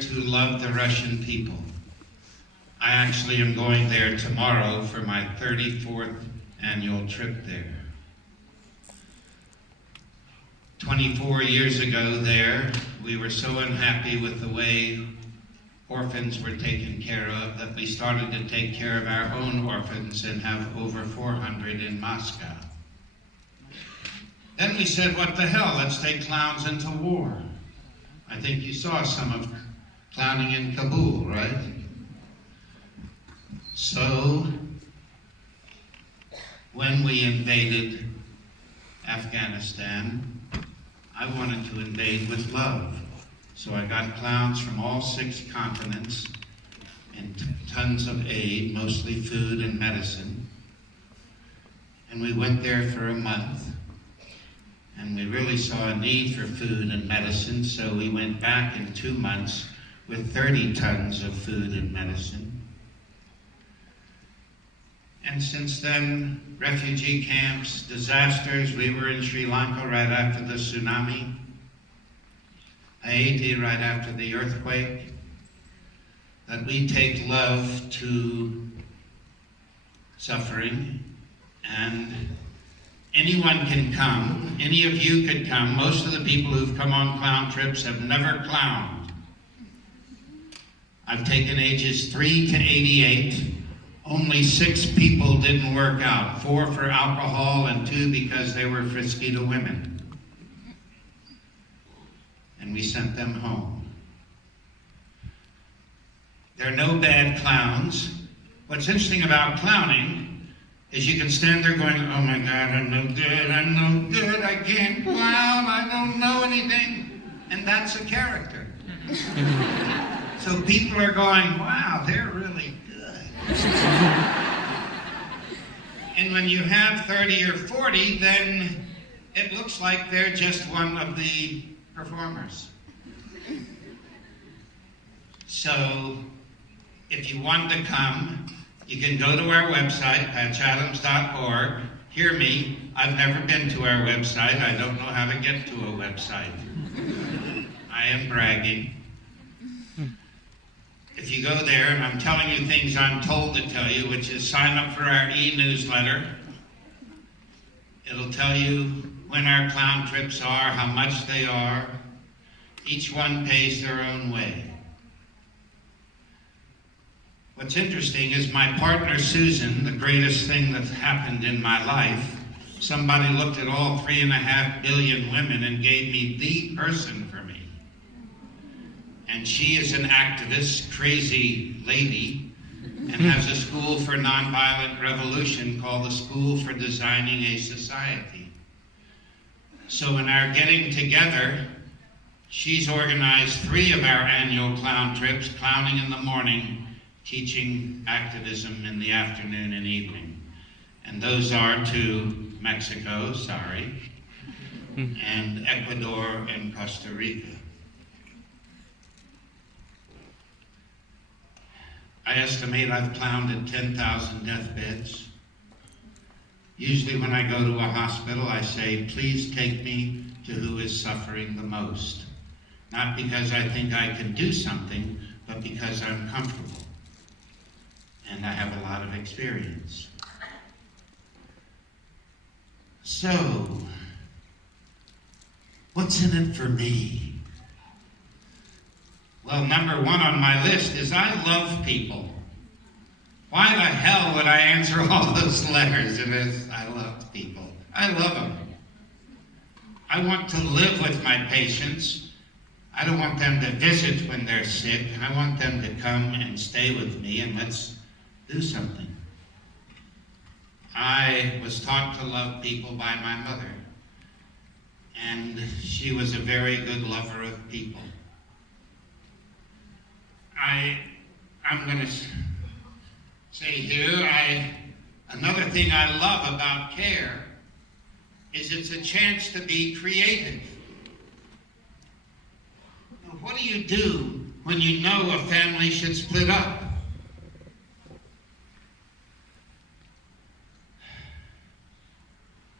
to love the Russian people. I actually am going there tomorrow for my 34th annual trip there. 24 years ago there, we were so unhappy with the way orphans were taken care of that we started to take care of our own orphans and have over 400 in Moscow. Then we said, what the hell, let's take clowns into war. I think you saw some of clowning in Kabul, right? So, when we invaded Afghanistan, I wanted to invade with love. So I got clowns from all 6 continents and tons of aid, mostly food and medicine. And we went there for a month. And we really saw a need for food and medicine, so we went back in 2 months with 30 tons of food and medicine. And since then, refugee camps, disasters. We were in Sri Lanka right after the tsunami, Haiti right after the earthquake. That we take love to suffering, and anyone can come. Any of you could come. Most of the people who've come on clown trips have never clowned. I've taken ages 3 to 88. Only 6 people didn't work out. 4 for alcohol and 2 because they were frisky to women. And we sent them home. There are no bad clowns. What's interesting about clowning is you can stand there going, oh my God, I'm no good, I can't clown, I don't know anything. And that's a character. So people are going, wow, they're really good. And when you have 30 or 40, then it looks like they're just one of the performers. So if you want to come, you can go to our website, patchadams.org. Hear me, I've never been to our website. I don't know how to get to a website. I am bragging. If you go there, and I'm telling you things I'm told to tell you, which is sign up for our e-newsletter. It'll tell you when our clown trips are, how much they are. Each one pays their own way. What's interesting is my partner Susan, the greatest thing that's happened in my life, somebody looked at all 3.5 billion women and gave me the person for me. And she is an activist, crazy lady, and has a school for nonviolent revolution called the School for Designing a Society. So in our getting together, she's organized 3 of our annual clown trips, clowning in the morning, teaching activism in the afternoon and evening. And those are to Mexico, and Ecuador and Costa Rica. I estimate I've clowned at 10,000 deathbeds. Usually when I go to a hospital, I say, please take me to who is suffering the most. Not because I think I can do something, but because I'm comfortable. And I have a lot of experience. So, what's in it for me? Well, number 1 on my list is I love people. Why the hell would I answer all those letters if I loved people? I love them. I want to live with my patients. I don't want them to visit when they're sick. I want them to come and stay with me, and let's do something. I was taught to love people by my mother, and she was a very good lover of people. I'm going to say here, another thing I love about care is it's a chance to be creative. Now, what do you do when you know a family should split up?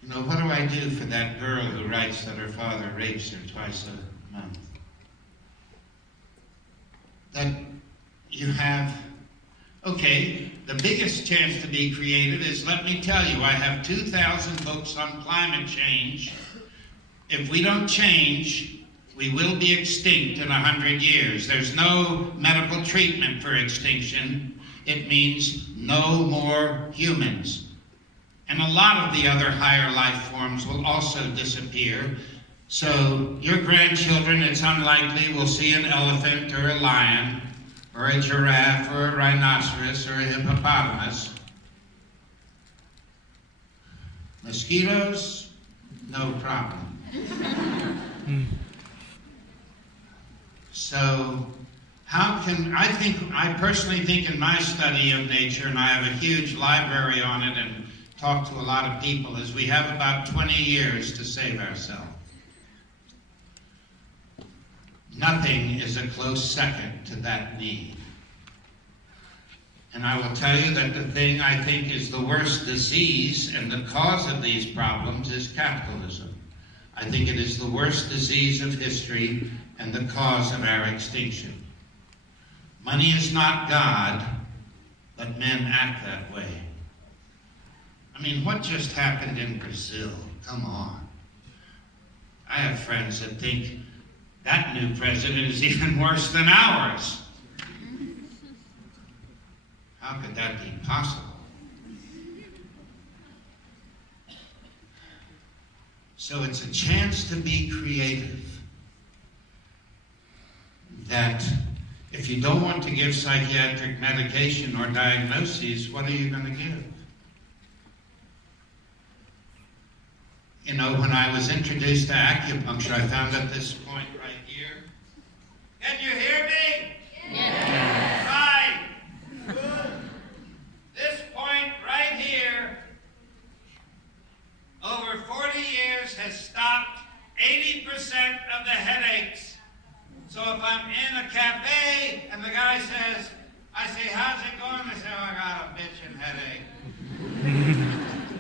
You know, what do I do for that girl who writes that her father rapes her twice a month? that you have, okay, the biggest chance to be creative is, let me tell you, I have 2,000 books on climate change. If we don't change, we will be extinct in 100 years. There's no medical treatment for extinction. It means no more humans. And a lot of the other higher life forms will also disappear. So your grandchildren, it's unlikely, will see an elephant or a lion or a giraffe or a rhinoceros or a hippopotamus. Mosquitoes, no problem. So I personally think in my study of nature, and I have a huge library on it and talk to a lot of people, is we have about 20 years to save ourselves. Nothing is a close second to that need. And I will tell you that the thing I think is the worst disease and the cause of these problems is capitalism. I think it is the worst disease of history and the cause of our extinction. Money is not God, but men act that way. I mean, what just happened in Brazil? Come on. I have friends that think that new president is even worse than ours. How could that be possible? So it's a chance to be creative. That if you don't want to give psychiatric medication or diagnoses, what are you going to give? You know, when I was introduced to acupuncture, I found at this point right here. Can you hear me? Yes. Right. Good. This point right here, over 40 years, has stopped 80% of the headaches. So if I'm in a cafe and the guy says, I say, how's it going? They say, oh, I got a bitchin' headache.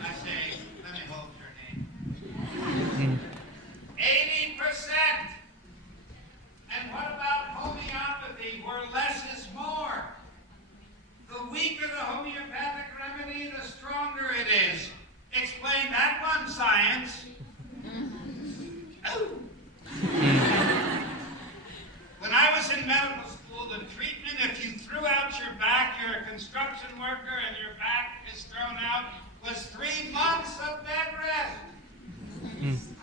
I say, let me hold your name. 80%. And what about homeopathy, where less is more? The weaker the homeopathic remedy, the stronger it is. Explain that one, science. Oh. When I was in medical school, the treatment, if you threw out your back, you're a construction worker and your back is thrown out, was 3 months of bed rest.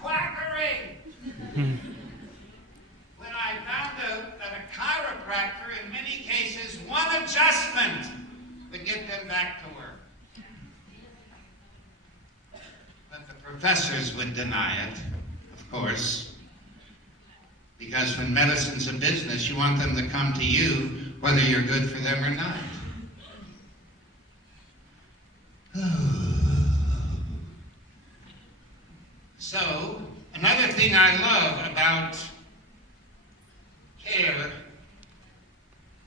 Quackery. When I found out that a chiropractor, in many cases, one adjustment would get them back to work. But the professors would deny it, of course. Because when medicine's a business, you want them to come to you whether you're good for them or not. So, another thing I love about care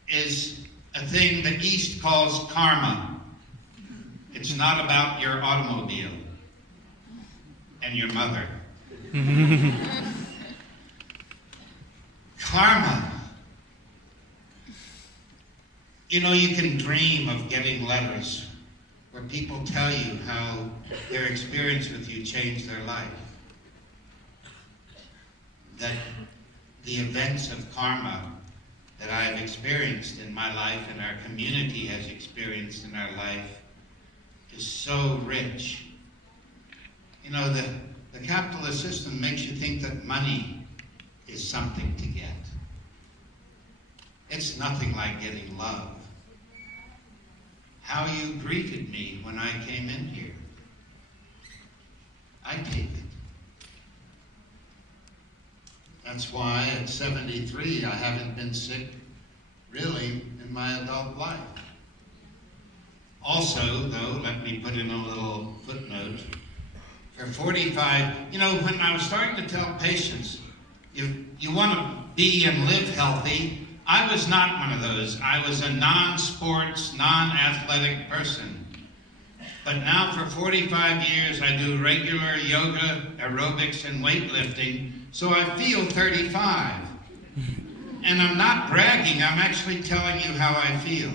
is a thing the East calls karma. It's not about your automobile and your mother. Karma. You know, you can dream of getting letters where people tell you how their experience with you changed their life. That the events of karma that I have experienced in my life and our community has experienced in our life is so rich. You know, the capitalist system makes you think that money is something to get. It's nothing like getting love. How you greeted me when I came in here. I take it. That's why at 73 I haven't been sick really in my adult life. Also, though, let me put in a little footnote. For 45, you know, when I was starting to tell patients, you want to be and live healthy, I was not one of those. I was a non-sports, non-athletic person. But now for 45 years, I do regular yoga, aerobics, and weightlifting, so I feel 35. And I'm not bragging, I'm actually telling you how I feel.